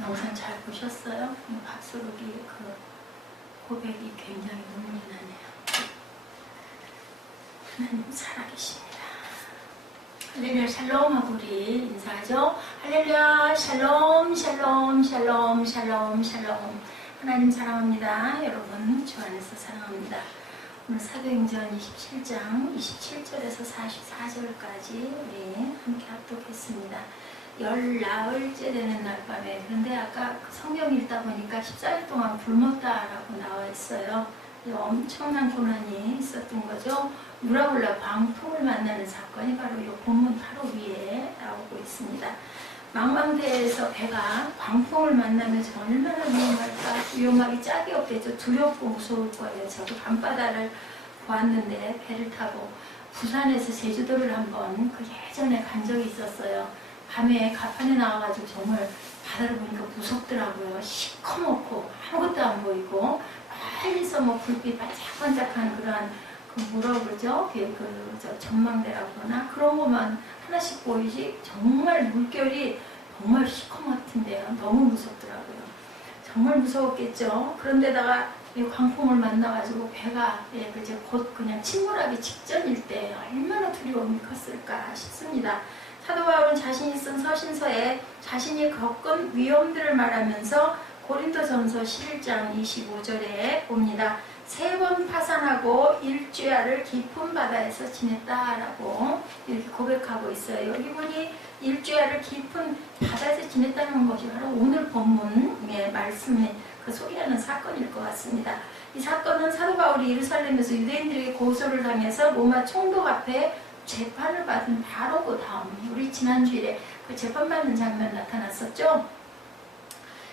영상 잘 보셨어요? 박수록이 그 고백이 굉장히 눈물이 나네요. 하나님 살아계십니다. 할렐루야 샬롬 하고 우리 인사하죠. 할렐루야 샬롬 샬롬 샬롬 샬롬 샬롬. 하나님 사랑합니다. 여러분 주 안에서 사랑합니다. 오늘 사도행전 27장 27절에서 44절까지 우리 함께 합독했습니다. 19일째 되는 날 밤에, 그런데 아까 성경 읽다 보니까 14일 동안 굶었다라고 나와 있어요. 엄청난 고난이 있었던 거죠. 유라굴라 광풍을 만나는 사건이 바로 이 본문 바로 위에 나오고 있습니다. 망망대해에서 배가 광풍을 만나면 얼마나 위험할까? 위험하기 짝이 없겠죠. 두렵고 무서울 거예요. 저도 밤바다를 보았는데 배를 타고 부산에서 제주도를 한번 그 예전에 간 적이 있었어요. 밤에 가판에 나와가지고 정말 바다를 보니까 무섭더라고요. 시커멓고 아무것도 안 보이고 멀리서 뭐 불빛 반짝반짝한 그런 그 뭐라 그러죠? 저 전망대라고 그러나 그런 것만 하나씩 보이지 정말 물결이 정말 시커멓던데요. 너무 무섭더라고요. 정말 무서웠겠죠. 그런데다가 이 광풍을 만나가지고 배가 이제 곧 그냥 침몰하기 직전일 때 얼마나 두려움이 컸을까 싶습니다. 사도 바울은 자신이 쓴 서신서에 자신이 겪은 위험들을 말하면서 고린도전서 11장 25절에 봅니다. 3번 파산하고 일주야를 깊은 바다에서 지냈다라고 이렇게 고백하고 있어요. 이분이 일주야를 깊은 바다에서 지냈다는 것이 바로 오늘 본문의 말씀에 그 소개하는 사건일 것 같습니다. 이 사건은 사도 바울이 예루살렘에서 유대인들에게 고소를 당해서 로마 총독 앞에 재판을 받은 바로 그 다음, 우리 지난주일에 그 재판받는 장면 나타났었죠.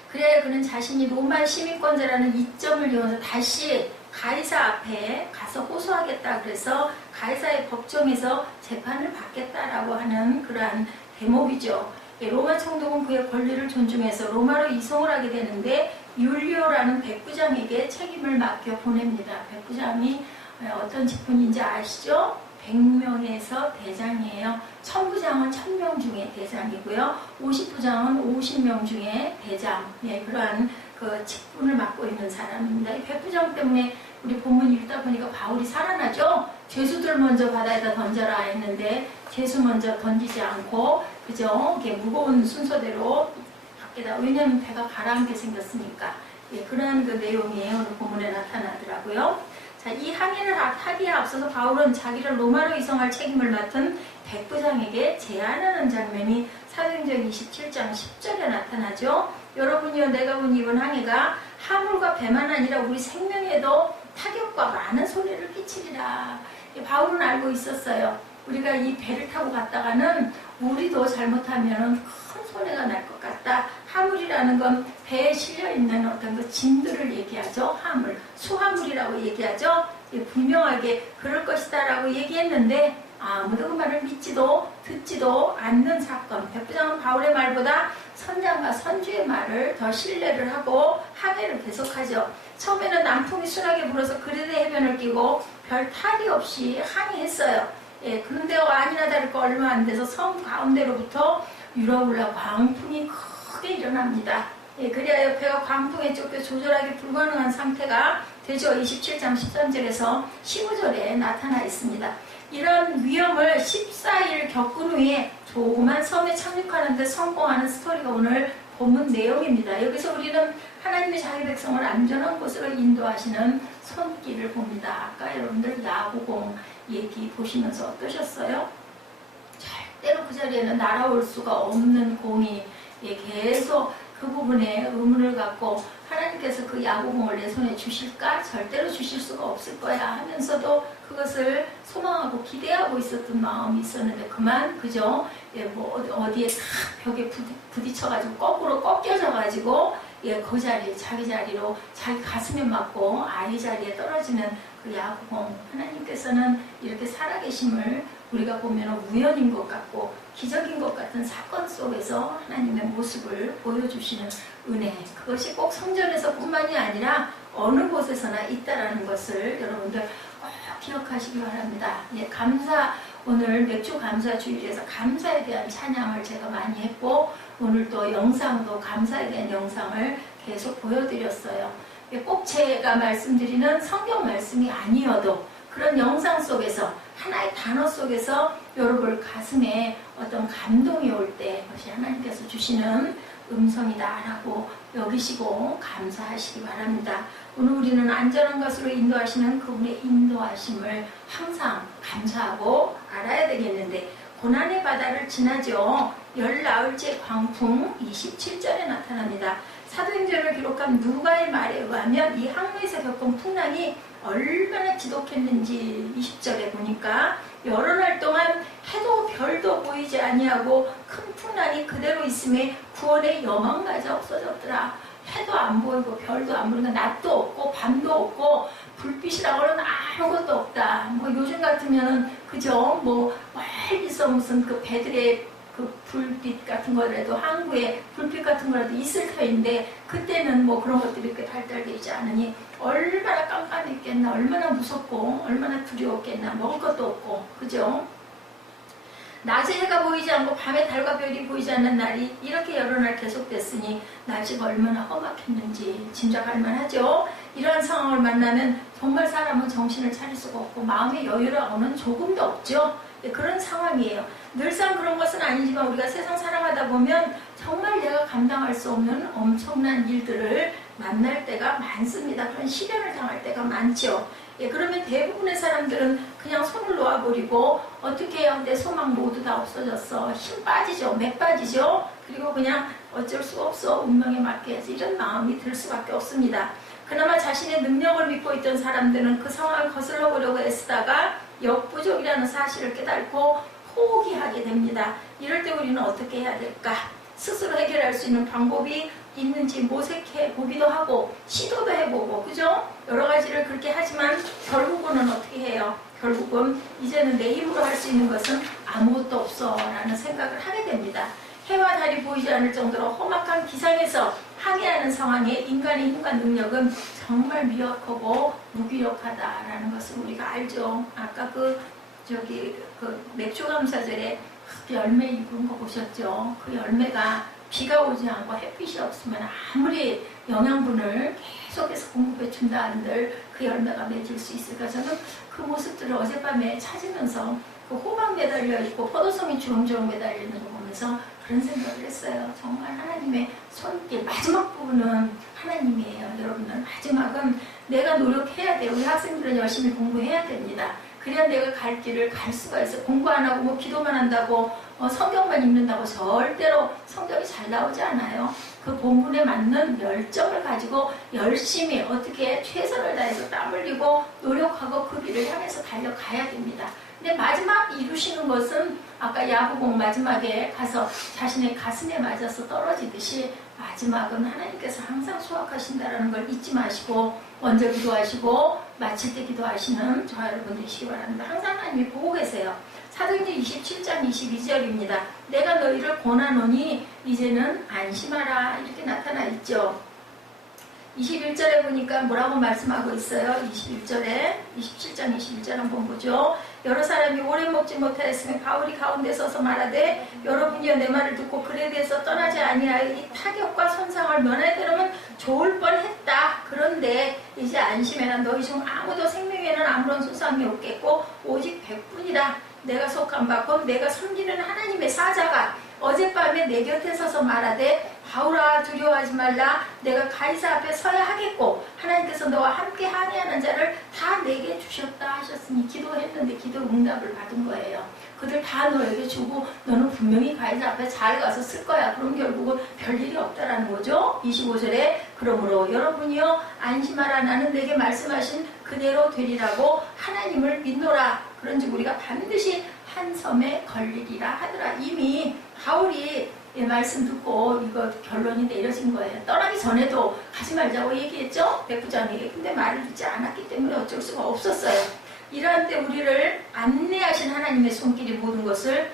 그래 그는 자신이 로마 시민권자라는 이점을 이용해서 다시 가이사 앞에 가서 호소하겠다 그래서 가이사의 법정에서 재판을 받겠다라고 하는 그러한 대목이죠. 로마 총독은 그의 권리를 존중해서 로마로 이송을 하게 되는데 율리오라는 백부장에게 책임을 맡겨 보냅니다. 백부장이 어떤 직분인지 아시죠? 100명에서 대장이에요. 1000부장은 1000명 중에 대장이고요. 50부장은 50명 중에 대장. 그러한 그 직분을 맡고 있는 사람입니다. 이 백부장 때문에 우리 본문 읽다 보니까 바울이 살아나죠. 죄수들 먼저 바다에다 던져라 했는데 죄수 먼저 던지지 않고 그죠? 이게 무거운 순서대로 밖에다, 왜냐하면 배가 가라앉게 생겼으니까. 그러한 그 내용이 오늘 본문에 나타나더라고요. 자, 이 항해를 하기에 앞서서 바울은 자기를 로마로 이송할 책임을 맡은 백부장에게 제안하는 장면이 사도행전 27장 10절에 나타나죠. 여러분이여 내가 본 이번 항해가 화물과 배만 아니라 우리 생명에도 타격과 많은 손해를 끼치리라. 바울은 알고 있었어요. 우리가 이 배를 타고 갔다가는 우리도 잘못하면 큰 손해가 날 것 같다. 화물이라는 건 배에 실려있는 어떤 그 짐들을 얘기하죠. 화물, 수화물이라고 얘기하죠. 분명하게 그럴 것이다 라고 얘기했는데 아무도 그 말을 믿지도 듣지도 않는 사건. 백부장은 바울의 말보다 선장과 선주의 말을 더 신뢰를 하고 항해를 계속하죠. 처음에는 남풍이 순하게 불어서 그레데 해변을 끼고 별 탈이 없이 항해했어요. 그런데 아니나 다를까 얼마 안 돼서 섬 가운데로부터 유라굴라 광풍이 크게 일어납니다. 그래야 배가 광풍에 쫓겨 조절하기 불가능한 상태가 되죠. 27장 13절에서 15절에 나타나 있습니다. 이런 위험을 14일 겪은 후에 조그만 섬에 착륙하는 데 성공하는 스토리가 오늘 본문 내용입니다. 여기서 우리는 하나님의 자기 백성을 안전한 곳으로 인도하시는 손길을 봅니다. 아까 여러분들 야구공 얘기 보시면서 어떠셨어요? 절대로 그 자리에는 날아올 수가 없는 공이 계속 그 부분에 의문을 갖고 하나님께서 그 야구공을 내 손에 주실까? 절대로 주실 수가 없을 거야 하면서도 그것을 소망하고 기대하고 있었던 마음이 있었는데 그만 그죠? 뭐 어디에 탁 벽에 부딪혀가지고 거꾸로 꺾여져가지고 그 자리 자기 자리로 자기 가슴에 맞고 아이 자리에 떨어지는 그 야구공. 하나님께서는 이렇게 살아계심을 우리가 보면 우연인 것 같고 기적인 것 같은 사건 속에서 하나님의 모습을 보여주시는 은혜, 그것이 꼭 성전에서 뿐만이 아니라 어느 곳에서나 있다라는 것을 여러분들 꼭 기억하시기 바랍니다. 감사, 오늘 맥주 감사 주일에서 감사에 대한 찬양을 제가 많이 했고 오늘 또 영상도 감사에 대한 영상을 계속 보여드렸어요. 꼭 제가 말씀드리는 성경 말씀이 아니어도 그런 영상 속에서 하나의 단어 속에서 여러분 가슴에 어떤 감동이 올 때 그것이 하나님께서 주시는 음성이다라고 여기시고 감사하시기 바랍니다. 오늘 우리는 안전한 것으로 인도하시는 그분의 인도하심을 항상 감사하고 알아야 되겠는데, 고난의 바다를 지나죠. 열 나흘째 광풍 27절에 나타납니다. 사도행전을 기록한 누가의 말에 의하면 이 항로에서 겪은 풍랑이 얼마나 지독했는지 20절에 보니까 여러 날 동안 해도 별도 보이지 아니하고 큰 풍랑이 그대로 있음에 구원의 여망마저 없어졌더라. 해도 안 보이고 별도 안 보이고 낮도 없고 밤도 없고 불빛이라고는 아무것도 없다. 뭐 요즘 같으면은 그죠? 뭐 멀리서 무슨 그 배들의 그 불빛 같은 거라도 항구에 불빛 같은 거라도 있을 터인데, 그때는 뭐 그런 것들이 이렇게 발달되지 않으니 얼마나 깜깜했겠나, 얼마나 무섭고 얼마나 두려웠겠나. 먹을 것도 없고 그죠? 낮에 해가 보이지 않고 밤에 달과 별이 보이지 않는 날이 이렇게 여러 날 계속됐으니 날씨가 얼마나 험악했는지 짐작할 만하죠. 이러한 상황을 만나면 정말 사람은 정신을 차릴 수가 없고 마음의 여유라고는 조금도 없죠. 그런 상황이에요. 늘상 그런 것은 아니지만 우리가 세상 살아가다 보면 정말 내가 감당할 수 없는 엄청난 일들을 만날 때가 많습니다. 그런 시련을 당할 때가 많죠. 그러면 대부분의 사람들은 그냥 손을 놓아버리고 어떻게 해요? 내 소망 모두 다 없어졌어. 힘 빠지죠. 맥 빠지죠. 그리고 그냥 어쩔 수가 없어. 운명에 맡겨야지. 이런 마음이 들 수밖에 없습니다. 그나마 자신의 능력을 믿고 있던 사람들은 그 상황을 거슬러 보려고 애쓰다가 역부족이라는 사실을 깨닫고 포기하게 됩니다. 이럴 때 우리는 어떻게 해야 될까? 스스로 해결할 수 있는 방법이 있는지 모색해 보기도 하고 시도도 해보고 그죠? 여러 가지를 그렇게 하지만 결국은 어떻게 해요? 결국은 이제는 내 힘으로 할 수 있는 것은 아무것도 없어 라는 생각을 하게 됩니다. 해와 달이 보이지 않을 정도로 험악한 기상에서 항해하는 상황에 인간의 힘과 능력은 정말 미약하고 무기력하다라는 것을 우리가 알죠. 아까 그 맥주 감사절에 열매 익은 거 보셨죠? 그 열매가 비가 오지 않고 햇빛이 없으면 아무리 영양분을 계속해서 공급해 준다 한들 그 열매가 맺을 수 있을까? 저는 그 모습들을 어젯밤에 찾으면서 그 호박 매달려 있고 포도송이 주렁주렁 매달려 있는 거 보면서 그런 생각을 했어요. 정말 하나님의 손길, 마지막 부분은 하나님이에요. 여러분들, 마지막은 내가 노력해야 돼요. 우리 학생들은 열심히 공부해야 됩니다. 그래야 내가 갈 길을 갈 수가 있어요. 공부 안 하고 뭐 기도만 한다고 성경만 읽는다고 절대로 성경이 잘 나오지 않아요. 그 본문에 맞는 열정을 가지고 열심히 어떻게 최선을 다해서 땀 흘리고 노력하고 그 길을 향해서 달려가야 됩니다. 근데 마지막 이루시는 것은 아까 야구공 마지막에 가서 자신의 가슴에 맞아서 떨어지듯이 마지막은 하나님께서 항상 수확하신다는 걸 잊지 마시고 먼저 기도하시고 마칠 때 기도하시는 저와 여러분 되시기 바랍니다. 항상 하나님이 보고 계세요. 사도행전 27장 22절입니다. 내가 너희를 권하노니 이제는 안심하라 이렇게 나타나 있죠. 21절에 보니까 뭐라고 말씀하고 있어요? 21절에 27장 21절 한번 보죠. 여러 사람이 오래 먹지 못하였으면 바울이 가운데 서서 말하되 여러분이여 내 말을 듣고 글에 대해서 떠나지 아니하여 이 타격과 손상을 면하려면 좋을 뻔했다. 그런데 이제 안심해라. 너희 중 아무도 생명에는 아무런 손상이 없겠고 오직 백분이라. 내가 속한 바곧 내가 섬기는 하나님의 사자가 어젯밤에 내 곁에 서서 말하되 바울아 두려워하지 말라. 내가 가이사 앞에 서야 하겠고 하나님께서 너와 함께 항해하는 자를 다 내게 주셨다 하셨으니 기도했는데 기도 응답을 받은 거예요. 그들 다 너에게 주고 너는 분명히 가이사 앞에 잘 가서 쓸 거야. 그럼 결국은 별일이 없다라는 거죠. 25절에 그러므로 여러분이여 안심하라. 나는 내게 말씀하신 그대로 되리라고 하나님을 믿노라. 그런지 우리가 반드시 한 섬에 걸리리라 하더라. 이미 바울이 말씀 듣고 이거 결론이 내려진 거예요. 떠나기 전에도 가지 말자고 얘기했죠. 백부장에게. 근데 말을 듣지 않았기 때문에 어쩔 수가 없었어요. 이러한 때 우리를 안내하신 하나님의 손길이 모든 것을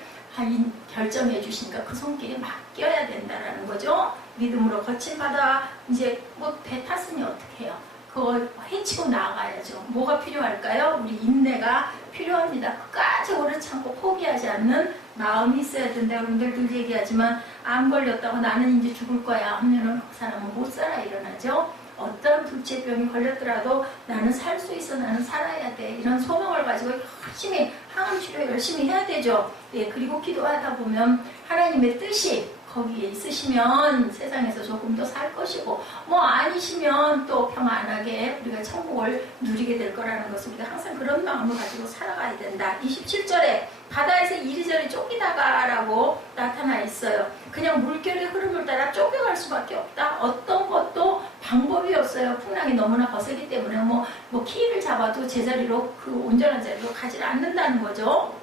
결정해 주시니까 그 손길에 맡겨야 된다는 거죠. 믿음으로 거친 바다 이제 뭐 배 탔으니 어떻게 해요? 그걸 헤치고 나아가야죠. 뭐가 필요할까요? 우리 인내가 필요합니다. 끝까지 오래 참고 포기하지 않는 마음이 있어야 된다. 여러분들 늘 얘기하지만 암 걸렸다고 나는 이제 죽을 거야 하면은 그 사람은 못 살아 일어나죠. 어떤 불치병이 걸렸더라도 나는 살 수 있어, 나는 살아야 돼, 이런 소망을 가지고 열심히 항암 치료 열심히 해야 되죠. 예, 그리고 기도하다 보면 하나님의 뜻이 거기에 있으시면 세상에서 조금 더 살 것이고, 뭐 아니시면 또 평안하게 우리가 천국을 누리게 될 거라는 것을 우리가 항상 그런 마음을 가지고 살아가야 된다. 27절에 바다에서 이리저리 쫓기다가 라고 나타나 있어요. 그냥 물결의 흐름을 따라 쫓겨갈 수밖에 없다. 어떤 것도 방법이 없어요. 풍랑이 너무나 거세기 때문에 뭐 키를 잡아도 제자리로, 그 온전한 자리로 가지 않는다는 거죠.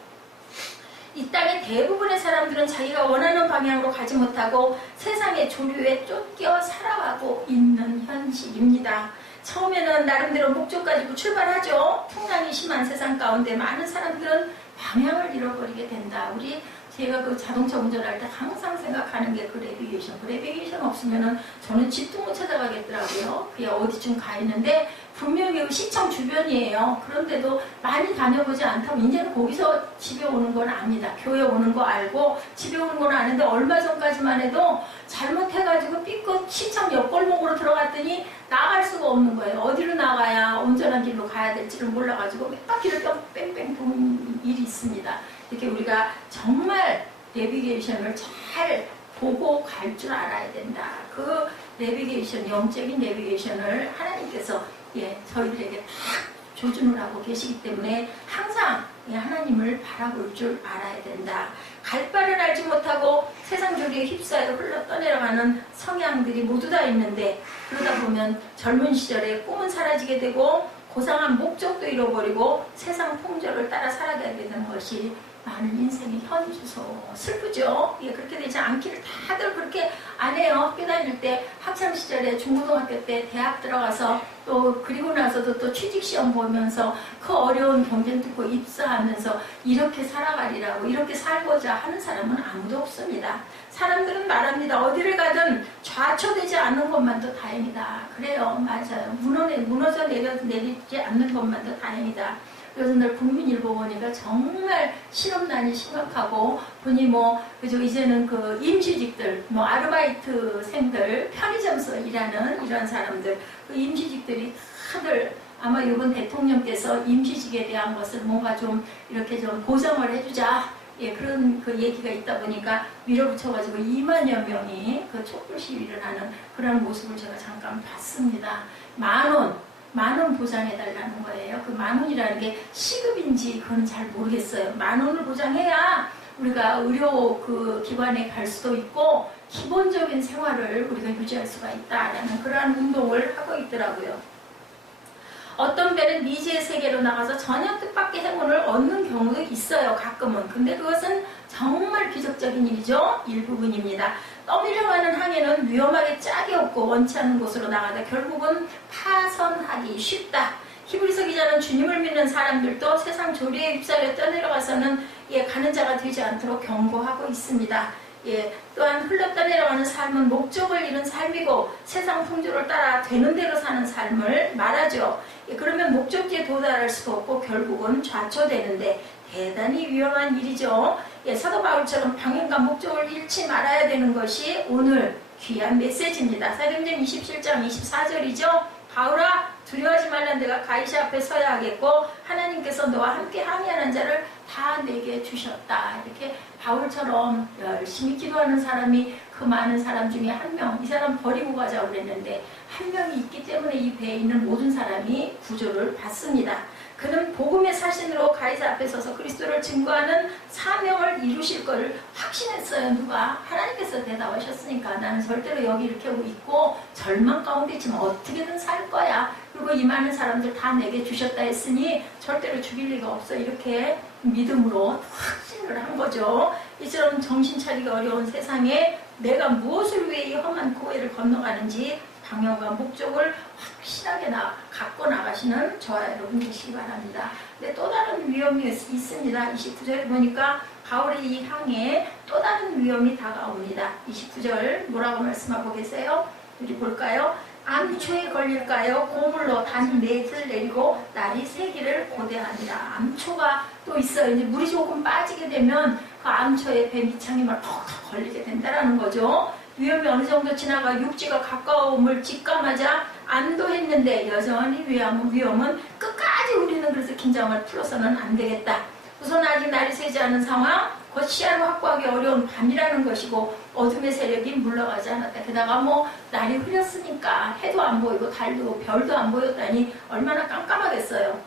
이 땅의 대부분의 사람들은 자기가 원하는 방향으로 가지 못하고 세상의 조류에 쫓겨 살아가고 있는 현실입니다. 처음에는 나름대로 목적 가지고 출발하죠. 풍랑이 심한 세상 가운데 많은 사람들은 방향을 잃어버리게 된다. 제가 그 자동차 운전할 때 항상 생각하는 게 그 내비게이션. 그 내비게이션 없으면은 저는 집도 못 찾아가겠더라고요. 그냥 어디쯤 가 있는데 분명히 시청 주변이에요. 그런데도 많이 다녀보지 않다면 이제는 거기서 집에 오는 건 압니다. 교회 오는 거 알고 집에 오는 건 아는데 얼마 전까지만 해도 잘못해가지고 삐끗 시청 옆골목으로 들어갔더니 나갈 수가 없는 거예요. 어디로 나가야 온전한 길로 가야 될지를 몰라가지고 몇 바퀴를 뺑뺑 도는 일이 있습니다. 이렇게 우리가 정말 내비게이션을 잘 보고 갈 줄 알아야 된다. 그 내비게이션, 영적인 내비게이션을 하나님께서 저희들에게 다 조준을 하고 계시기 때문에 항상 하나님을 바라볼 줄 알아야 된다. 갈 바를 알지 못하고 세상 조리에 휩싸여 흘러 떠내려가는 성향들이 모두 다 있는데, 그러다 보면 젊은 시절에 꿈은 사라지게 되고 고상한 목적도 잃어버리고 세상 풍조를 따라 살아가게 되는 것이 많은 인생의 현주소. 슬프죠? 그렇게 되지 않기를 다들 그렇게 안 해요. 학교 다닐 때, 학창시절에, 중고등학교 때, 대학 들어가서 또 그리고 나서도 또 취직시험 보면서 그 어려운 경쟁 듣고 입사하면서 이렇게 살아가리라고, 이렇게 살고자 하는 사람은 아무도 없습니다. 사람들은 말합니다. 어디를 가든 좌초되지 않는 것만도 다행이다. 그래요. 맞아요. 무너져 내리지 않는 것만도 다행이다. 그래서 늘 국민일보 보니까 정말 실업난이 심각하고, 보니 그죠, 이제는 그 임시직들, 아르바이트생들, 편의점에서 일하는 이런 사람들, 그 임시직들이 다들 아마 이번 대통령께서 임시직에 대한 것을 뭔가 좀 이렇게 좀 보장을 해주자. 그런 그 얘기가 있다 보니까 밀어붙여가지고 2만여 명이 그 촛불 시위를 하는 그런 모습을 제가 잠깐 봤습니다. 만 원 보장해달라는 거예요. 그 10,000원이라는 게 시급인지 그건 잘 모르겠어요. 10,000원을 보장해야 우리가 의료 그 기관에 갈 수도 있고 기본적인 생활을 우리가 유지할 수가 있다라는 그러한 운동을 하고 있더라고요. 어떤 배는 미지의 세계로 나가서 전혀 뜻밖의 행운을 얻는 경우도 있어요. 가끔은. 근데 그것은 정말 기적적인 일이죠. 일부분입니다. 떠밀려가는 항해는 위험하게 짝이 없고 원치 않는 곳으로 나가다 결국은 파선하기 쉽다. 히브리서 기자는 주님을 믿는 사람들도 세상 조리에 휩싸여 떠내려가서는 가는 자가 되지 않도록 경고하고 있습니다. 또한 흘러떠내려가는 삶은 목적을 잃은 삶이고 세상 풍조를 따라 되는 대로 사는 삶을 말하죠. 그러면 목적지에 도달할 수도 없고 결국은 좌초되는데 대단히 위험한 일이죠. 사도 바울처럼 방향과 목적을 잃지 말아야 되는 것이 오늘 귀한 메시지입니다. 사도행전 27장 24절이죠. 바울아, 두려워하지 말란 내가 가이사 앞에 서야 하겠고 하나님께서 너와 함께 항해하는 자를 다 내게 주셨다. 이렇게 바울처럼 열심히 기도하는 사람이 그 많은 사람 중에 한 명, 이 사람 버리고 가자고 그랬는데 한 명이 있기 때문에 이 배에 있는 모든 사람이 구조를 받습니다. 그는 복음의 사신으로 가이사 앞에 서서 그리스도를 증거하는 사명을 이루실 것을 확신했어요. 누가? 하나님께서 대답하셨으니까 나는 절대로 여기 이렇게 오고 있고 절망 가운데 있지만 어떻게든 살 거야. 그리고 이 많은 사람들 다 내게 주셨다 했으니 절대로 죽일 리가 없어. 이렇게 믿음으로 확신을 한 거죠. 이처럼 정신 차리기 어려운 세상에 내가 무엇을 위해 이 험한 고해를 건너가는지 방향과 목적을 확실하게 갖고 나가시는 저와 여러분 되시기 바랍니다. 근데 또 다른 위험이 있습니다. 29절에 보니까 바울의 이 항해에 또 다른 위험이 다가옵니다. 29절 뭐라고 말씀하고 계세요? 우리 볼까요? 암초에 걸릴까요? 고물로 단 넷을 내리고 날이 새기를 고대하니라. 암초가 또 있어요. 이제 물이 조금 빠지게 되면 그 암초에 배 밑창이 막 턱턱 걸리게 된다라는 거죠. 위험이 어느 정도 지나가 육지가 가까움을 직감하자 안도했는데 여전히 위험은 끝까지 우리는 그래서 긴장을 풀어서는 안 되겠다. 우선 아직 날이 새지 않은 상황, 곧 시야를 확보하기 어려운 밤이라는 것이고 어둠의 세력이 물러가지 않았다. 게다가 뭐 날이 흐렸으니까 해도 안 보이고 달도 별도 안 보였다니 얼마나 깜깜하겠어요.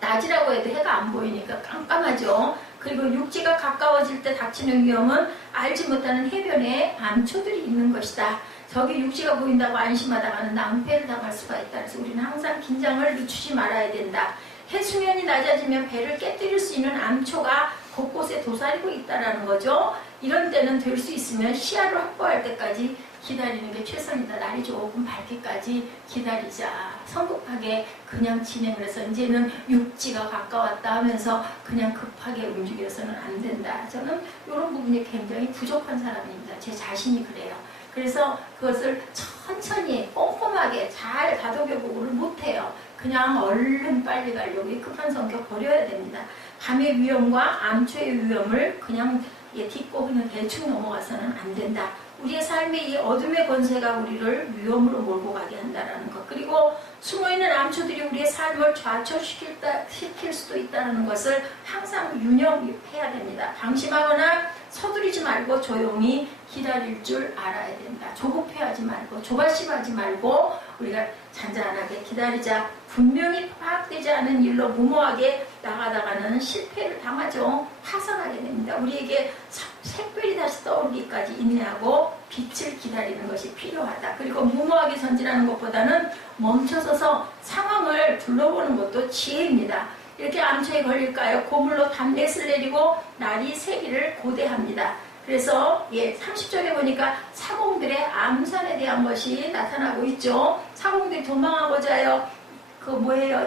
낮이라고 해도 해가 안 보이니까 깜깜하죠. 그리고 육지가 가까워질 때 닥치는 위험은 알지 못하는 해변에 암초들이 있는 것이다. 저기 육지가 보인다고 안심하다가는 낭패를 당할 수가 있다. 그래서 우리는 항상 긴장을 늦추지 말아야 된다. 해수면이 낮아지면 배를 깨뜨릴 수 있는 암초가 곳곳에 도사리고 있다는 거죠. 이런 때는 될 수 있으면 시야를 확보할 때까지 기다리는 게 최선이다. 날이 조금 밝기까지 기다리자. 성급하게 그냥 진행을 해서 이제는 육지가 가까웠다 하면서 그냥 급하게 움직여서는 안 된다. 저는 이런 부분이 굉장히 부족한 사람입니다. 제 자신이 그래요. 그래서 그것을 천천히 꼼꼼하게 잘 다독여보고를 못해요. 그냥 얼른 빨리 가려고 이 급한 성격 버려야 됩니다. 밤의 위험과 암초의 위험을 그냥 딛고 그냥 대충 넘어가서는 안 된다. 우리의 삶의 이 어둠의 권세가 우리를 위험으로 몰고 가게 한다는 것. 그리고 숨어있는 암초들이 우리의 삶을 좌초시킬 수도 있다는 것을 항상 유념해야 됩니다. 방심하거나 서두르지 말고 조용히 기다릴 줄 알아야 된다. 조급해하지 말고 조바심하지 말고 우리가 잔잔하게 기다리자. 분명히 파악되지 않은 일로 무모하게 나가다가는 실패를 당하죠. 파산하게 됩니다. 우리에게 샛별이 다시 떠오르기까지 인내하고 빛을 기다리는 것이 필요하다. 그리고 무모하게 전진하는 것보다는 멈춰서서 상황을 둘러보는 것도 지혜입니다. 이렇게 암초에 걸릴까요? 고물로 담뱃을 내리고 날이 새기를 고대합니다. 그래서 30절에 보니까 사공들의 암산에 대한 것이 나타나고 있죠. 사공들이 도망하고자요.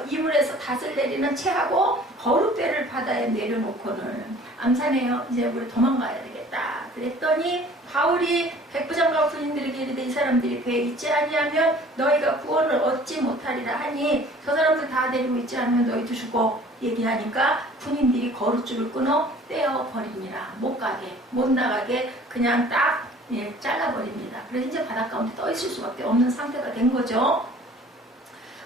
이물에서 닷을 내리는 채하고 거룻배를 바다에 내려놓고는 암산해요. 이제 우리 도망가야 되겠다. 그랬더니 바울이 백부장과 군인들에게 이르되 이 사람들이 배에 있지 아니하면 너희가 구원을 얻지 못하리라 하니 저 사람들 다 데리고 있지 않으면 너희도 죽고 얘기하니까 군인들이 거룻줄을 끊어 떼어버립니다. 못 가게 못 나가게 그냥 딱 잘라버립니다. 그래서 이제 바닷가운데 떠 있을 수밖에 없는 상태가 된 거죠.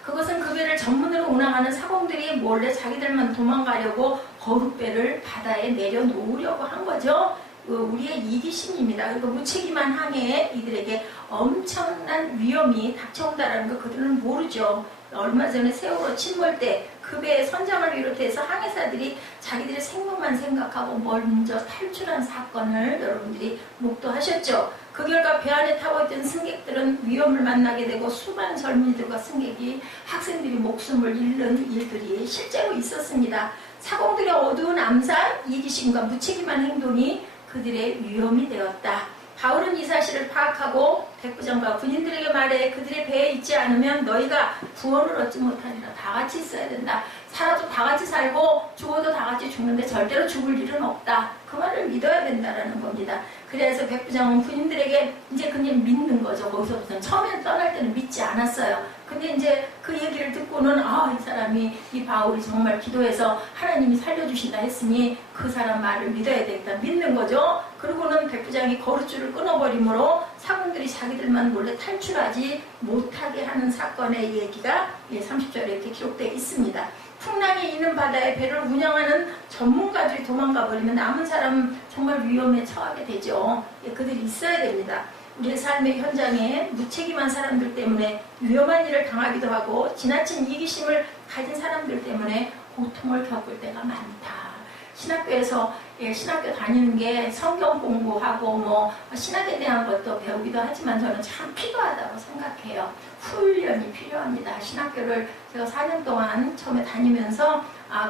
그것은 그 배를 전문으로 운항하는 사공들이 몰래 자기들만 도망가려고 거룻배를 바다에 내려놓으려고 한 거죠. 우리의 이기심입니다. 그리고 무책임한 항해에 이들에게 엄청난 위험이 닥쳐온다는 거 그들은 모르죠. 얼마 전에 세월호 침몰 때 그 배의 선장을 비롯해서 항해사들이 자기들의 생명만 생각하고 먼저 탈출한 사건을 여러분들이 목도하셨죠. 그 결과 배 안에 타고 있던 승객들은 위험을 만나게 되고 수많은 젊은이들과 승객이 학생들이 목숨을 잃는 일들이 실제로 있었습니다. 사공들의 어두운 암살, 이기심과 무책임한 행동이 그들의 위험이 되었다. 바울은 이 사실을 파악하고 백부장과 군인들에게 말해 그들의 배에 있지 않으면 너희가 구원을 얻지 못하리라. 다 같이 있어야 된다. 살아도 다 같이 살고 죽어도 다 같이 죽는데 절대로 죽을 일은 없다. 그 말을 믿어야 된다는 겁니다. 그래서 백부장은 군인들에게 이제 그냥 믿는 거죠. 거기서부터는 처음에는 떠날 때는 믿지 않았어요. 근데 이제 그 얘기를 듣고는 이 사람이 이 바울이 정말 기도해서 하나님이 살려주신다 했으니 그 사람 말을 믿어야 되겠다. 믿는 거죠. 그리고는 백부장이 거룻줄을 끊어버리므로 사공들이 자기들만 몰래 탈출하지 못하게 하는 사건의 얘기가 30절에 이렇게 기록되어 있습니다. 풍랑이 있는 바다에 배를 운영하는 전문가들이 도망가 버리면 남은 사람은 정말 위험에 처하게 되죠. 그들이 있어야 됩니다. 우리의 삶의 현장에 무책임한 사람들 때문에 위험한 일을 당하기도 하고 지나친 이기심을 가진 사람들 때문에 고통을 겪을 때가 많다. 신학교에서 신학교 다니는 게 성경 공부하고 신학에 대한 것도 배우기도 하지만 저는 참 필요하다고 생각해요. 훈련이 필요합니다. 신학교를 제가 4년 동안 처음에 다니면서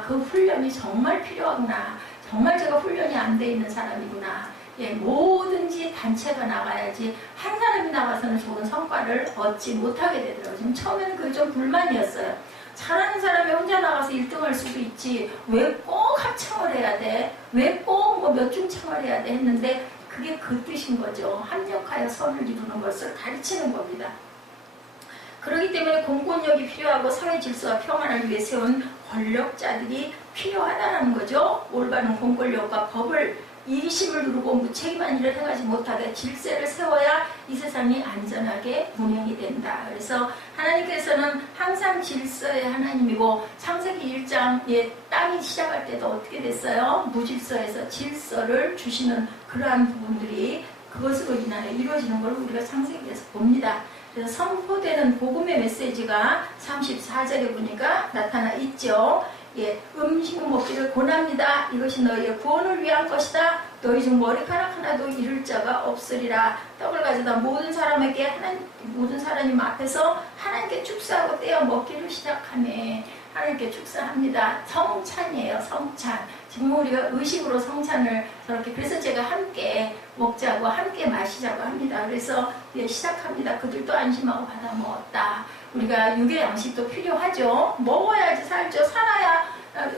그 훈련이 정말 필요하구나. 정말 제가 훈련이 안 돼 있는 사람이구나. 뭐든지 단체가 나가야지 한 사람이 나가서는 좋은 성과를 얻지 못하게 되더라고요. 지금 처음에는 그게 좀 불만이었어요. 잘하는 사람이 혼자 나가서 1등할 수도 있지 왜 꼭 합창을 해야 돼? 왜 꼭 몇 중창을 해야 돼? 했는데 그게 그 뜻인 거죠. 합력하여 선을 이루는 것을 가르치는 겁니다. 그렇기 때문에 공권력이 필요하고 사회 질서와 평안을 위해 세운 권력자들이 필요하다는 거죠. 올바른 공권력과 법을 이심을 누르고 무책임한 일을 행하지 못하게 질서를 세워야 이 세상이 안전하게 운영이 된다. 그래서 하나님께서는 항상 질서의 하나님이고 창세기 1장에 땅이 시작할 때도 어떻게 됐어요? 무질서에서 질서를 주시는 그러한 부분들이 그것으로 인하여 이루어지는 걸 우리가 창세기에서 봅니다. 그래서 선포되는 복음의 메시지가 34절에 보니까 나타나 있죠. 예, 음식 먹기를 권합니다. 이것이 너희의 구원을 위한 것이다. 너희 중 머리카락 하나도 잃을 자가 없으리라. 떡을 가져다 모든 사람님 앞에서 하나님께 축사하고 떼어 먹기를 시작하네. 하나님께 축사합니다. 성찬이에요. 성찬. 지금 우리가 의식으로 성찬을 저렇게, 그래서 제가 함께 먹자고 함께 마시자고 합니다. 그래서 예, 시작합니다. 그들도 안심하고 받아 먹었다. 우리가 육의 양식도 필요하죠. 먹어야지 살죠. 살아야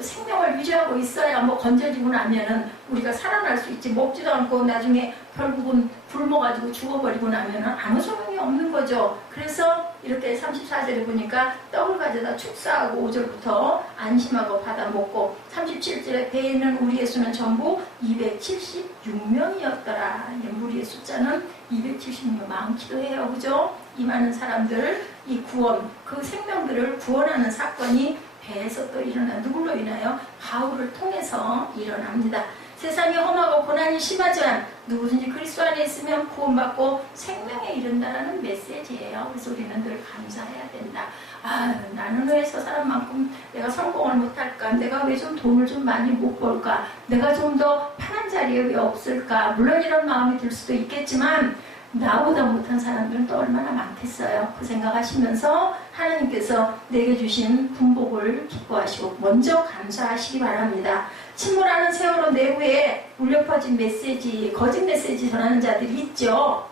생명을 유지하고 있어야 뭐 건져지고 나면은 우리가 살아날 수 있지. 먹지도 않고 나중에 결국은 굶어가지고 죽어버리고 나면은 아무 소용이 없는 거죠. 그래서 이렇게 34절에 보니까 떡을 가져다 축사하고 5절부터 안심하고 받아 먹고 37절에 배에 있는 우리의 수는 전부 276명이었더라. 우리의 숫자는 276명 많기도 해요. 그죠? 이 많은 사람들, 이 구원, 그 생명들을 구원하는 사건이 배에서 또 일어나, 누굴로 인하여? 바울을 통해서 일어납니다. 세상이 험하고 고난이 심하지만 누구든지 그리스도 안에 있으면 구원받고 생명에 이른다라는 메시지예요. 그래서 우리는 늘 감사해야 된다. 아, 나는 왜 저 사람만큼 내가 성공을 못할까? 내가 왜 좀 돈을 좀 많이 못 벌까? 내가 좀 더 편한 자리에 왜 없을까? 물론 이런 마음이 들 수도 있겠지만 나보다 못한 사람들은 또 얼마나 많겠어요. 그 생각하시면서 하나님께서 내게 주신 분복을 기뻐하시고 먼저 감사하시기 바랍니다. 침몰하는 세월호 내부에 울려 퍼진 메시지, 거짓 메시지 전하는 자들이 있죠.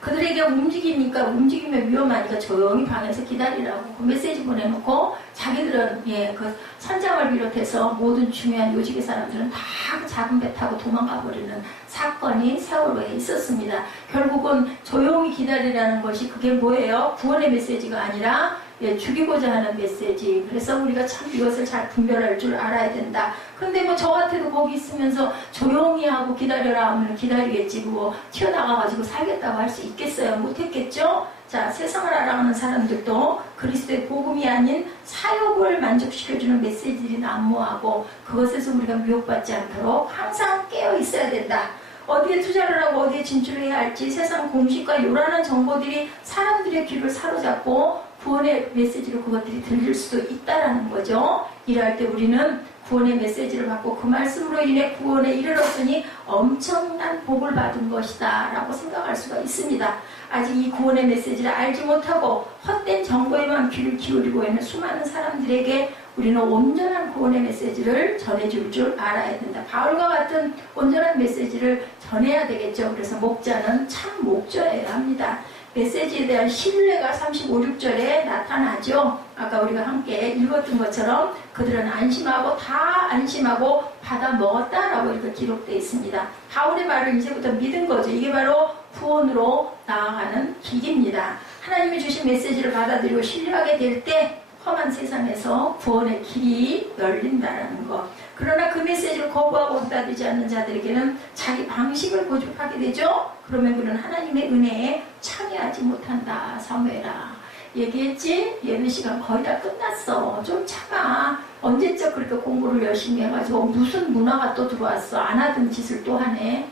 그들에게 움직이면 위험하니까 조용히 방에서 기다리라고 그 메시지 보내놓고 자기들은 그 선장을 비롯해서 모든 중요한 요직의 사람들은 다 그 작은 배 타고 도망가 버리는 사건이 세월호에 있었습니다. 결국은 조용히 기다리라는 것이 그게 뭐예요? 구원의 메시지가 아니라 죽이고자 하는 메시지. 그래서 우리가 참 이것을 잘 분별할 줄 알아야 된다. 근데 뭐 저 같아도 거기 있으면서 조용히 하고 기다려라 하면 기다리겠지. 뭐 튀어나가가지고 살겠다고 할 수 있겠어요? 못했겠죠? 자, 세상을 알아가는 사람들도 그리스도의 복음이 아닌 사욕을 만족시켜주는 메시지들이 난무하고 그것에서 우리가 미혹받지 않도록 항상 깨어 있어야 된다. 어디에 투자를 하고 어디에 진출을 해야 할지 세상 공식과 요란한 정보들이 사람들의 귀를 사로잡고 구원의 메시지로 그것들이 들릴 수도 있다라는 거죠. 이럴 때 우리는 구원의 메시지를 받고 그 말씀으로 인해 구원에 이르렀으니 엄청난 복을 받은 것이다 라고 생각할 수가 있습니다. 아직 이 구원의 메시지를 알지 못하고 헛된 정보에만 귀를 기울이고 있는 수많은 사람들에게 우리는 온전한 구원의 메시지를 전해줄 줄 알아야 된다. 바울과 같은 온전한 메시지를 전해야 되겠죠. 그래서 목자는 참 목자여야 합니다. 메시지에 대한 신뢰가 35, 6절에 나타나죠. 아까 우리가 함께 읽었던 것처럼 그들은 안심하고 다 안심하고 받아 먹었다라고 이렇게 기록되어 있습니다. 바울의 말을 이제부터 믿은 거죠. 이게 바로 구원으로 나아가는 길입니다. 하나님이 주신 메시지를 받아들이고 신뢰하게 될 때 험한 세상에서 구원의 길이 열린다는 것. 그러나 그 메시지를 거부하고 받아들이지 않는 자들에게는 자기 방식을 고집하게 되죠. 그러면 그는 하나님의 은혜에 참여하지 못한다. 사무엘아 얘기했지? 예배 시간 거의 다 끝났어. 좀 참아. 언제적 그렇게 공부를 열심히 해가지고 무슨 문화가 또 들어왔어. 안 하던 짓을 또 하네.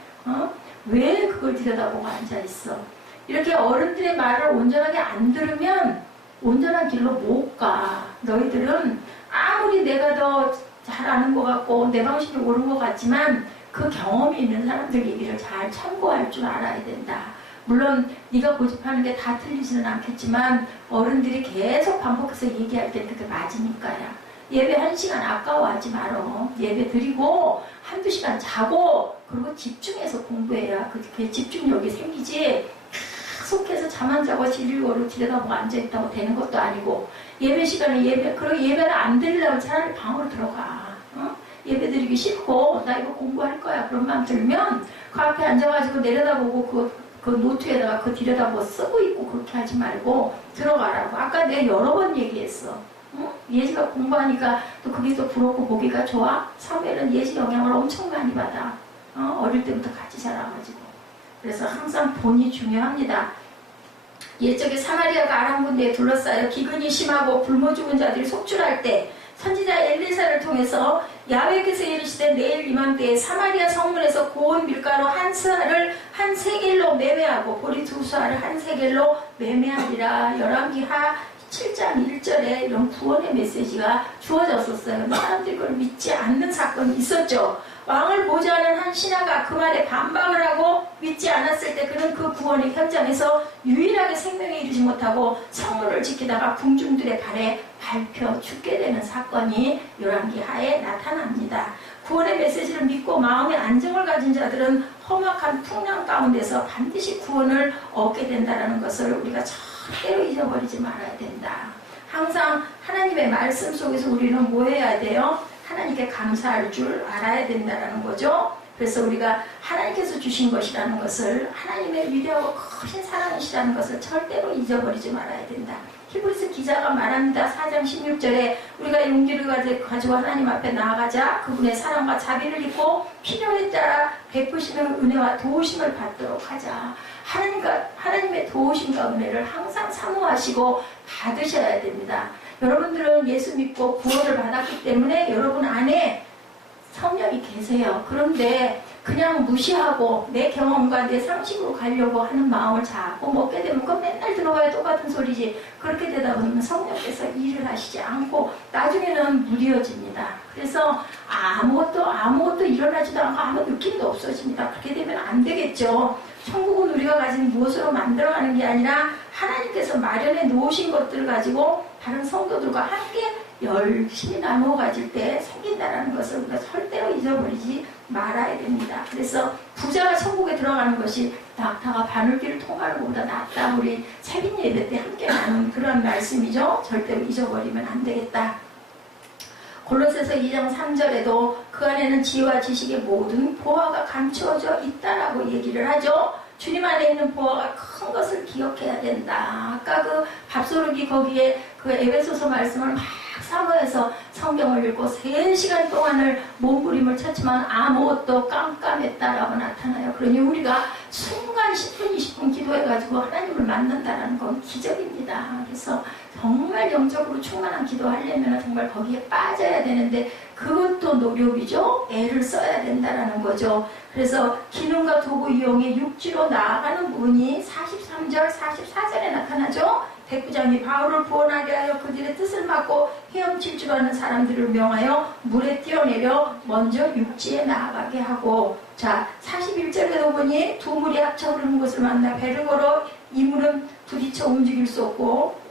왜 그걸 들여다보고 앉아있어. 이렇게 어른들의 말을 온전하게 안 들으면 온전한 길로 못 가. 너희들은 아무리 내가 더 잘 아는 것 같고 내 방식이 옳은 것 같지만 그 경험이 있는 사람들 얘기를 잘 참고할 줄 알아야 된다. 물론 네가 고집하는 게 다 틀리지는 않겠지만 어른들이 계속 반복해서 얘기할 때 그게 맞으니까야. 예배 1시간 아까워하지 말어. 예배 드리고 한두 시간 자고 그리고 집중해서 공부해야 그게 집중력이 생기지. 계속해서 잠 안 자고 진리고로 들여다보고 앉아있다고 되는 것도 아니고 예배 시간에 그리고 예배를 안 드리려면 차라리 방으로 들어가. 예배 드리기 싫고 나 이거 공부할 거야 그런 마음 들면 그 앞에 앉아가지고 내려다보고 그 노트에다가 그 뒤에다 뭐 쓰고 있고 그렇게 하지 말고 들어가라고. 아까 내가 여러 번 얘기했어. 응? 예지가 공부하니까 또 그게 또 부럽고 보기가 좋아? 사무엘은 예지 영향을 엄청 많이 받아. 어릴 때부터 같이 자라가지고. 그래서 항상 본이 중요합니다. 옛적에 사마리아가 아람 군대에 둘러싸여 기근이 심하고 굶어 죽은 자들이 속출할 때 선지자 엘리사를 통해서 야훼께서 이르시되 내일 이맘때에 사마리아 성문에서 고운 밀가루 한 스아를 한 세겔로 매매하고 보리 두 수아를 한 세겔로 매매하리라. 열왕기하 7장 1절에 이런 구원의 메시지가 주어졌었어요. 근데 사람들이 그걸 믿지 않는 사건이 있었죠. 왕을 보좌하는 한 신하가 그 말에 반박을 하고 믿지 않았을 때 그는 그 구원의 현장에서 유일하게 생명에 이르지 못하고 성문을 지키다가 궁중들의 발에 밟혀 죽게 되는 사건이 열왕기하에 나타납니다. 구원의 메시지를 믿고 마음의 안정을 가진 자들은 험악한 풍랑 가운데서 반드시 구원을 얻게 된다는 것을 우리가 절대로 잊어버리지 말아야 된다. 항상 하나님의 말씀 속에서 우리는 뭐 해야 돼요? 하나님께 감사할 줄 알아야 된다는 거죠. 그래서 우리가 하나님께서 주신 것이라는 것을, 하나님의 위대하고 크신 사랑이시라는 것을 절대로 잊어버리지 말아야 된다. 히브리서 기자가 말합니다. 4장 16절에 우리가 용기를 가지고 하나님 앞에 나아가자 그분의 사랑과 자비를 입고 필요에 따라 베푸시는 은혜와 도우심을 받도록 하자. 하나님의 도우심과 은혜를 항상 사모하시고 받으셔야 됩니다. 여러분들은 예수 믿고 구원을 받았기 때문에 여러분 안에 성령이 계세요. 그런데 그냥 무시하고 내 경험과 내 상식으로 가려고 하는 마음을 자꾸 먹게 되면 그건 맨날 들어봐야 똑같은 소리지. 그렇게 되다 보면 성령께서 일을 하시지 않고 나중에는 무뎌집니다. 그래서 아무것도 일어나지도 않고 아무 느낌도 없어집니다. 그렇게 되면 안 되겠죠. 천국은 우리가 가진 무엇으로 만들어가는 게 아니라 하나님께서 마련해 놓으신 것들을 가지고 다른 성도들과 함께 열심히 나누어 가질 때 생긴다는 것을 우리가 절대로 잊어버리지 말아야 됩니다. 그래서 부자가 천국에 들어가는 것이 낙타가 바늘길을 통하는 것보다 낫다. 우리 새벽 예배 때 함께 나눈 그런 말씀이죠. 절대로 잊어버리면 안 되겠다. 골로새서 2장 3절에도 그 안에는 지혜와 지식의 모든 보화가 감추어져 있다라고 얘기를 하죠. 주님 안에 있는 보화가 큰 것을 기억해야 된다. 아까 그 밥소르기 거기에 그 에베소서 말씀을 막 사모해서 성경을 읽고 3시간 동안을 몸부림을 쳤지만 아무것도 깜깜했다라고 나타나요. 그러니 우리가 순간 10분, 20분 기도해가지고 하나님을 만난다는 건 기적입니다. 그래서 정말 영적으로 충만한 기도하려면 정말 거기에 빠져야 되는데 그것도 노력이죠. 애를 써야 된다는 거죠. 그래서 기능과 도구 이용해 육지로 나아가는 부분이 43절, 44절에 나타나죠. 백부장이 바울을 구원하게 하여 그들의 뜻을 막고 헤엄칠 줄 아는 사람들을 명하여 물에 뛰어내려 먼저 육지에 나아가게 하고, 자 41절에도 보니 두 물이 합쳐 흐르는 곳을 만나 배를 걸어 이 물은 부딪혀 움직일 수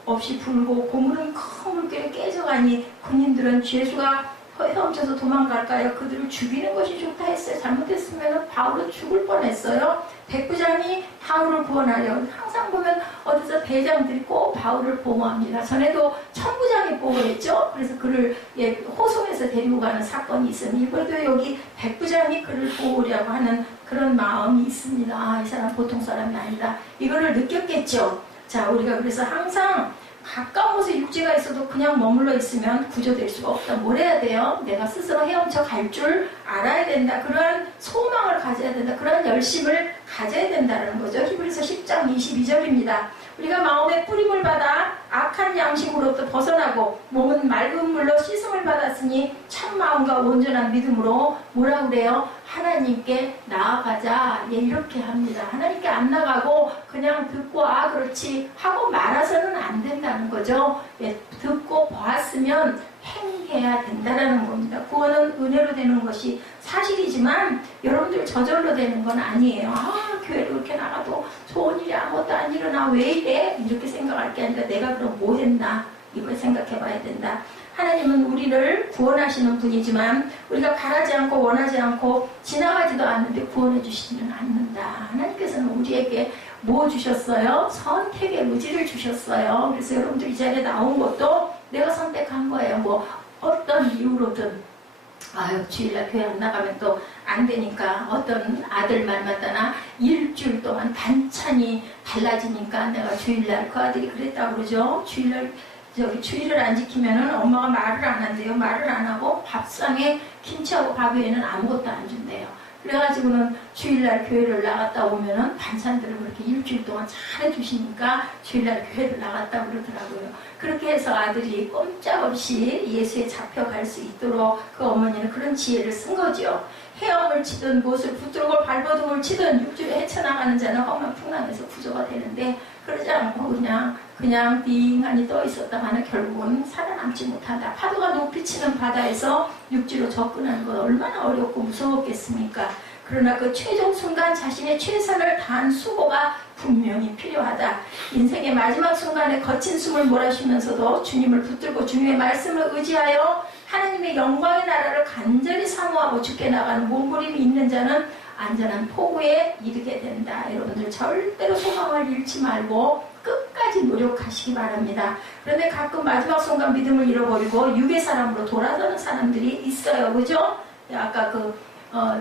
없이 불고 고물은 큰 물결에 깨져가니 군인들은 죄수가 헤엄쳐서 도망갈까요? 그들을 죽이는 것이 좋다 했어요. 잘못했으면 바울은 죽을 뻔했어요. 백부장이 바울을 구원하려, 항상 보면 어디서 대장들이 꼭 바울을 보호합니다. 전에도 천부장이 보호했죠. 그래서 그를 호송에서 데리고 가는 사건이 있으니 이번에도 여기 백부장이 그를 보호하려고 하는 그런 마음이 있습니다. 아, 이 사람 보통 사람이 아니다. 이거를 느꼈겠죠. 자, 우리가 그래서 항상 가까운 곳에 육지가 있어도 그냥 머물러 있으면 구조될 수가 없다. 뭘 해야 돼요? 내가 스스로 헤엄쳐 갈 줄 알아야 된다. 그런 소망을 가져야 된다. 그런 열심을 가져야 된다는 거죠. 히브리서 10장 22절입니다. 우리가 마음의 뿌림을 받아 악한 양심으로부터 벗어나고 몸은 맑은 물로 씻음을 받았으니 참 마음과 온전한 믿음으로 뭐라 그래요? 하나님께 나아가자. 예, 이렇게 합니다. 하나님께 안 나가고 그냥 듣고 그렇지 하고 말아서는 안 된다는 거죠. 예, 듣고 보았으면 행해야 된다는 겁니다. 구원은 은혜로 되는 것이 사실이지만 여러분들 저절로 되는 건 아니에요. 교회로 이렇게 나가도 좋은 일이 아무것도 안 일어나 왜 이래? 이렇게 생각할 게 아니라 내가 그럼 뭐 했나? 이걸 생각해 봐야 된다. 하나님은 우리를 구원하시는 분이지만 우리가 바라지 않고 원하지 않고 지나가지도 않는데 구원해 주시지는 않는다. 하나님께서는 우리에게 뭐 주셨어요? 선택의 의지를 주셨어요. 그래서 여러분들 이 자리에 나온 것도 내가 선택한 거예요. 뭐 어떤 이유로든 아유, 주일날 교회 안 나가면 또 안 되니까 어떤 아들 말마다나 일주일 동안 반찬이 달라지니까 내가 주일날 그 아들이 그랬다고 그러죠. 주일을 안 지키면은 엄마가 말을 안 한대요. 말을 안 하고 밥상에 김치하고 밥 외에는 아무것도 안 준대요. 그래가지고는 주일날 교회를 나갔다 오면은 반찬들을 그렇게 일주일 동안 잘 해주시니까 주일날 교회를 나갔다 그러더라고요. 그렇게 해서 아들이 꼼짝없이 예수에 잡혀갈 수 있도록 그 어머니는 그런 지혜를 쓴 거죠. 헤엄을 치든 못을 붙들고 발버둥을 치든 육지로 헤쳐나가는 자는 험한 풍랑에서 구조가 되는데 그러지 않고 그냥 빙하니 떠 있었다가는 결국은 살아남지 못한다. 파도가 높이 치는 바다에서 육지로 접근하는 건 얼마나 어렵고 무서웠겠습니까? 그러나 그 최종 순간 자신의 최선을 다한 수고가 분명히 필요하다. 인생의 마지막 순간에 거친 숨을 몰아쉬면서도 주님을 붙들고 주님의 말씀을 의지하여 하나님의 영광의 나라를 간절히 사모하고 죽게 나가는 몸부림이 있는 자는 안전한 포구에 이르게 된다. 여러분들 절대로 소망을 잃지 말고 끝까지 노력하시기 바랍니다. 그런데 가끔 마지막 순간 믿음을 잃어버리고 육의 사람으로 돌아서는 사람들이 있어요. 그죠? 아까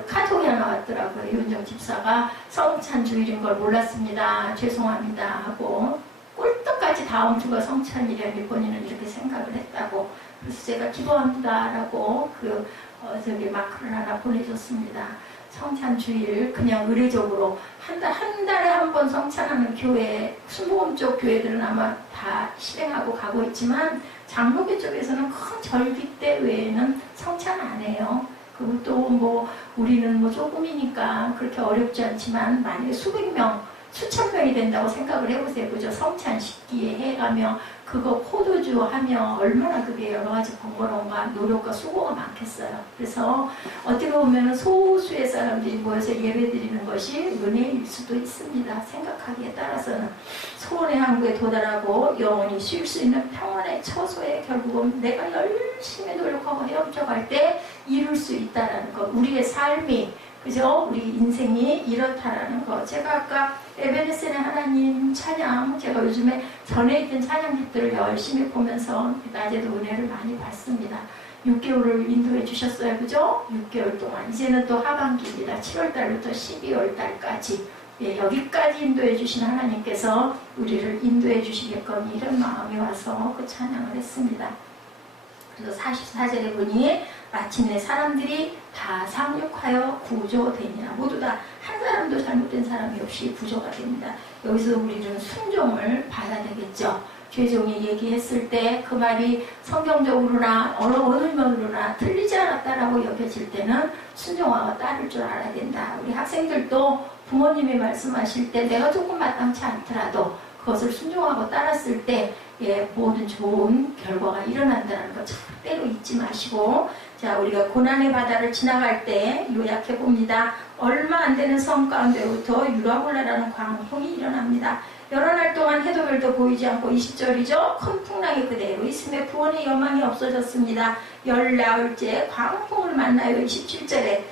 카톡이 하나 왔더라고요. 윤정 집사가 성찬 주일인 걸 몰랐습니다. 죄송합니다 하고 꿀떡같이 다음 주가 성찬일이라니 본인은 이렇게 생각을 했다고. 그래서 제가 기도합니다 라고 마크를 하나 보내줬습니다. 성찬 주일 그냥 의례적으로 한 달에 한 번 성찬하는 교회, 순복음 쪽 교회들은 아마 다 실행하고 가고 있지만 장로교 쪽에서는 큰 절기 때 외에는 성찬 안 해요. 그리고 우리는 조금이니까 그렇게 어렵지 않지만 만약에 수백 명, 수천 명이 된다고 생각을 해보세요. 그죠? 성찬 식기에 해가며 그거 포도주 하며 얼마나 그게 여러 가지 번거로움과 노력과 수고가 많겠어요. 그래서 어떻게 보면 소수의 사람들이 모여서 예배 드리는 것이 은혜일 수도 있습니다. 생각하기에 따라서는 소원의 항구에 도달하고 영원히 쉴 수 있는 평안의 처소에 결국은 내가 열심히 노력하고 헤엄쳐갈 때 이룰 수 있다는 것. 우리의 삶이 그죠? 우리 인생이 이렇다라는 거. 제가 아까 에베네셀의 하나님 찬양, 제가 요즘에 전에 있던 찬양집들을 열심히 보면서 낮에도 은혜를 많이 받습니다. 6개월을 인도해 주셨어요. 그죠? 6개월 동안. 이제는 또 하반기입니다. 7월달부터 12월달까지. 예, 여기까지 인도해 주신 하나님께서 우리를 인도해 주시겠거니 이런 마음이 와서 그 찬양을 했습니다. 그래서 44절에 보니 마침내 사람들이 다 상륙하여 구조되니라. 모두 다 한 사람도 잘못된 사람이 없이 구조가 됩니다. 여기서 우리는 순종을 받아야 되겠죠. 죄종이 얘기했을 때 그 말이 성경적으로나 어느 면으로나 틀리지 않았다라고 여겨질 때는 순종하고 따를 줄 알아야 된다. 우리 학생들도 부모님이 말씀하실 때 내가 조금 마땅치 않더라도 그것을 순종하고 따랐을 때 모든 좋은 결과가 일어난다는 거 절대로 잊지 마시고, 자, 우리가 고난의 바다를 지나갈 때 요약해 봅니다. 얼마 안 되는 섬 가운데부터 유라굴라라는 광풍이 일어납니다. 여러 날 동안 해도 별도 보이지 않고 20절이죠. 큰 풍랑이 그대로 있음에 구원의 여망이 없어졌습니다. 열나흘째 광풍을 만나요. 27절에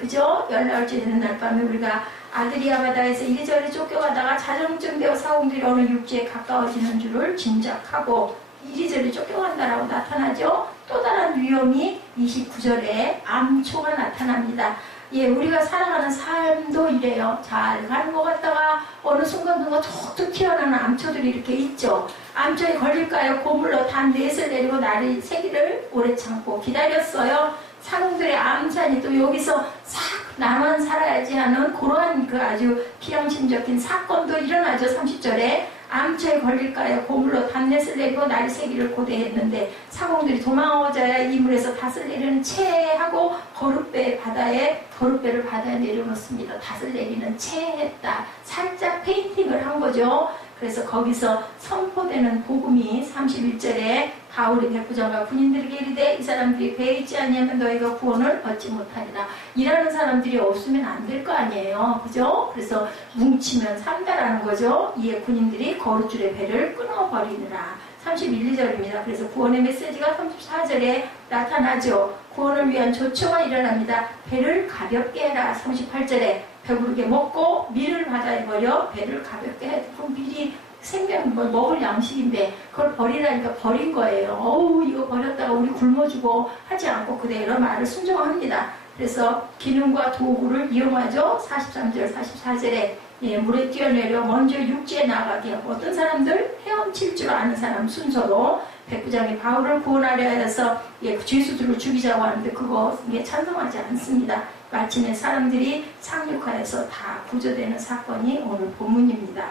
그죠? 열나흘째 되는 날 밤에 우리가 아드리아 바다에서 이리저리 쫓겨가다가 자정쯤 되어 사공들이 어느 육지에 가까워지는 줄을 짐작하고 이리저리 쫓겨간다라고 나타나죠. 또 다른 위험이 29절에 암초가 나타납니다. 우리가 살아가는 삶도 이래요. 잘 가는 것 같다가 어느 순간순간 툭툭 튀어나오는 암초들이 이렇게 있죠. 암초에 걸릴까요? 고물로 단 넷을 내리고 날이 새기를 오래 참고 기다렸어요. 사공들의 암산이 또 여기서 싹 나만 살아야지 하는 그러한 그 아주 비양심적인 사건도 일어나죠. 30절에 암초에 걸릴까요? 고물로 단넷을 내리고 날이 새기를 고대했는데 사공들이 도망하고자야 이물에서 닷을 내리는 채 하고 거룻배를 바다에 내려놓습니다. 닷을 내리는 채 했다. 살짝 페인팅을 한 거죠. 그래서 거기서 선포되는 복음이 31절에 바울이 백부장과 군인들에게 이르되 이 사람들이 배에 있지 아니하면 너희가 구원을 얻지 못하리라. 일하는 사람들이 없으면 안 될 거 아니에요. 그죠? 그래서 뭉치면 산다라는 거죠. 이에 군인들이 거룻줄의 배를 끊어버리느라. 31, 2절입니다. 그래서 구원의 메시지가 34절에 나타나죠. 구원을 위한 조처가 일어납니다. 배를 가볍게 해라. 38절에 배부르게 먹고 밀을 바다에 버려 배를 가볍게 해. 그 밀이 생명 먹을 양식인데 그걸 버리라니까 버린 거예요. 어우 이거 버렸다가 우리 굶어주고 하지 않고 그대로 말을 순종합니다. 그래서 기능과 도구를 이용하죠. 43절 44절에 물에 뛰어내려 먼저 육지에 나가게 하고 어떤 사람들 헤엄칠 줄 아는 사람 순서로 백부장이 바울을 구원하려 해서 죄수들을 죽이자고 하는데 그거 찬성하지 않습니다. 마침내 사람들이 상륙하여서 다 구조되는 사건이 오늘 본문입니다.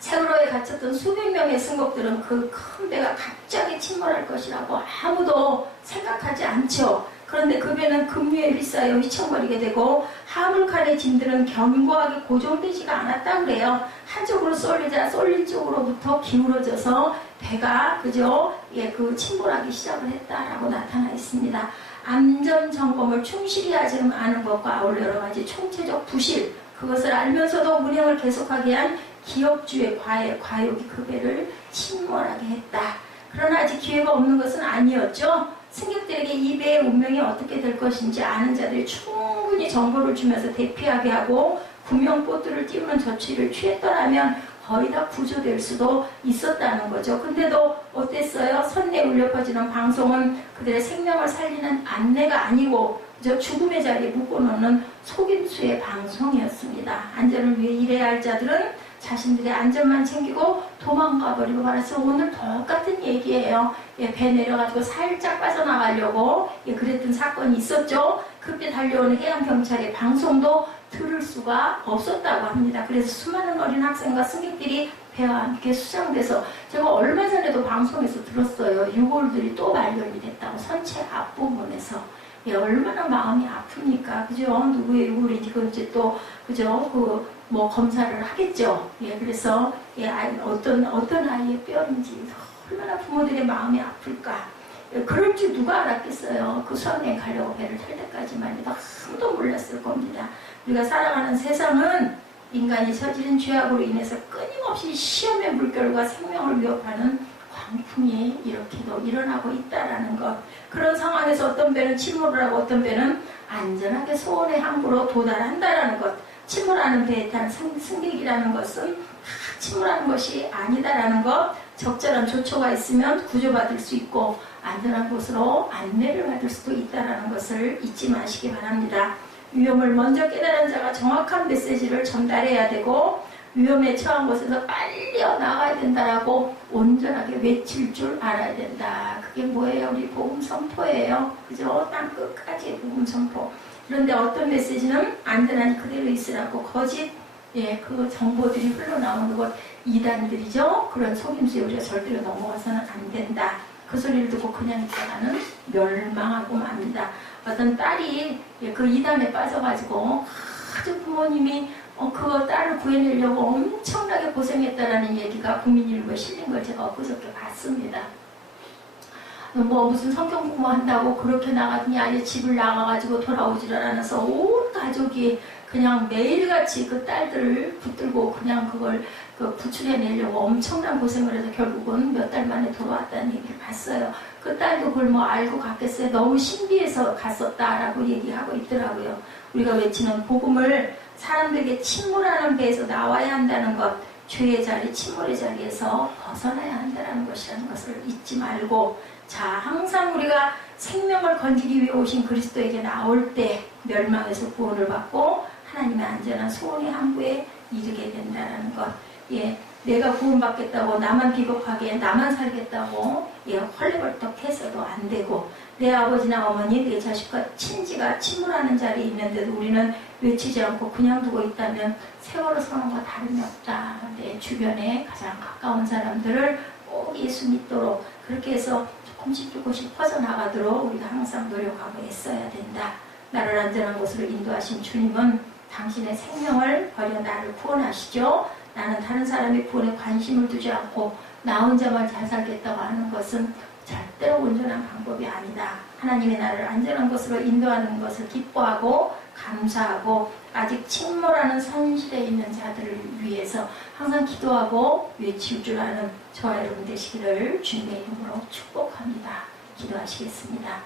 세월호에 갇혔던 수백 명의 승객들은 그 큰 배가 갑자기 침몰할 것이라고 아무도 생각하지 않죠. 그런데 그 배는 급류에 휩싸여 휘청거리게 되고 화물칸의 짐들은 견고하게 고정되지가 않았다 그래요. 한쪽으로 쏠리자 쏠린 쪽으로부터 기울어져서 배가 그 침몰하기 시작을 했다라고 나타나 있습니다. 안전 점검을 충실히 하지 않은 것과 아울러 여러 가지 총체적 부실, 그것을 알면서도 운행을 계속하게 한 기업주의 과욕이 그 배를 침몰하게 했다. 그러나 아직 기회가 없는 것은 아니었죠. 승객들에게 이 배의 운명이 어떻게 될 것인지 아는 자들이 충분히 정보를 주면서 대피하게 하고 구명보트를 띄우는 조치를 취했더라면 거의 다 구조될 수도 있었다는 거죠. 근데도 어땠어요? 선내에 울려 퍼지는 방송은 그들의 생명을 살리는 안내가 아니고 죽음의 자리에 묶어놓는 속임수의 방송이었습니다. 안전을 위해 일해야 할 자들은 자신들의 안전만 챙기고 도망가 버리고 말해서 오늘 똑같은 얘기예요. 배 내려가지고 살짝 빠져나가려고 그랬던 사건이 있었죠. 급히 달려오는 해양경찰의 방송도 들을 수가 없었다고 합니다. 그래서 수많은 어린 학생과 승객들이 배와 함께 수상돼서 제가 얼마 전에도 방송에서 들었어요. 유골들이 또 발견이 됐다고 선체 앞부분에서. 얼마나 마음이 아픕니까? 그죠? 누구의 유골인지 그런지 또 그죠? 검사를 하겠죠. 그래서 어떤 아이의 뼈인지 얼마나 부모들의 마음이 아플까. 그럴 줄 누가 알았겠어요. 그 수학여행 가려고 배를 탈 때까지만 해도 아무도 몰랐을 겁니다. 우리가 살아가는 세상은 인간이 저지른 죄악으로 인해서 끊임없이 시험의 물결과 생명을 위협하는 광풍이 이렇게도 일어나고 있다라는 것. 그런 상황에서 어떤 배는 침몰을 하고 어떤 배는 안전하게 소원의 항구로 도달한다라는 것. 침몰하는 배에 탄 승객이라는 것은 침몰하는 것이 아니다라는 것. 적절한 조처가 있으면 구조받을 수 있고 안전한 곳으로 안내를 받을 수도 있다라는 것을 잊지 마시기 바랍니다. 위험을 먼저 깨달은 자가 정확한 메시지를 전달해야 되고 위험에 처한 곳에서 빨리 나가야 된다라고 온전하게 외칠 줄 알아야 된다. 그게 뭐예요? 우리 복음 선포예요. 그죠? 땅 끝까지 복음 선포. 그런데 어떤 메시지는 안전하니 그대로 있으라고 거짓 그 정보들이 흘러나오는 것 이단들이죠. 그런 속임수에 우리가 절대로 넘어가서는 안 된다. 그 소리를 듣고 그냥 있다가는 멸망하고 맙니다. 어떤 딸이 그 이단에 빠져가지고 아주 부모님이 그 딸을 구해내려고 엄청나게 고생했다라는 얘기가 국민일보에 실린 걸 제가 엊그저께 봤습니다. 무슨 성경 공부한다고 그렇게 나가더니 아예 집을 나가가지고 돌아오지를 않아서 온 가족이 그냥 매일같이 그 딸들을 붙들고 그냥 그걸 구출해내려고 엄청난 고생을 해서 결국은 몇 달 만에 돌아왔다는 얘기를 봤어요. 그 딸도 그걸 알고 갔겠어요. 너무 신비해서 갔었다라고 얘기하고 있더라고요. 우리가 외치는 복음을 사람들에게 침몰하는 배에서 나와야 한다는 것, 죄의 자리, 침몰의 자리에서 벗어나야 한다는 것이라는 것을 잊지 말고 자, 항상 우리가 생명을 건지기 위해 오신 그리스도에게 나올 때 멸망에서 구원을 받고 하나님의 안전한 소원의 항구에 이르게 된다는 것. 내가 구원받겠다고 나만 비겁하게 나만 살겠다고 헐레벌떡 해서도 안 되고 내 아버지나 어머니, 내 자식과 친지가 침몰하는 자리에 있는데도 우리는 외치지 않고 그냥 두고 있다면 세월호 선언과 다름이 없다. 내 주변에 가장 가까운 사람들을 꼭 예수 믿도록 그렇게 해서 조금씩 퍼져나가도록 우리가 항상 노력하고 애써야 된다. 나를 안전한 곳으로 인도하신 주님은 당신의 생명을 버려 나를 구원하시죠. 나는 다른 사람의 구원에 관심을 두지 않고 나 혼자만 잘 살겠다고 하는 것은 절대로 온전한 방법이 아니다. 하나님이 나를 안전한 곳으로 인도하는 것을 기뻐하고 감사하고 아직 침몰하는 선실에 있는 자들을 위해서 항상 기도하고 외칠 줄 아는 저와 여러분 되시기를 주님의 이름으로 축복합니다. 기도하시겠습니다.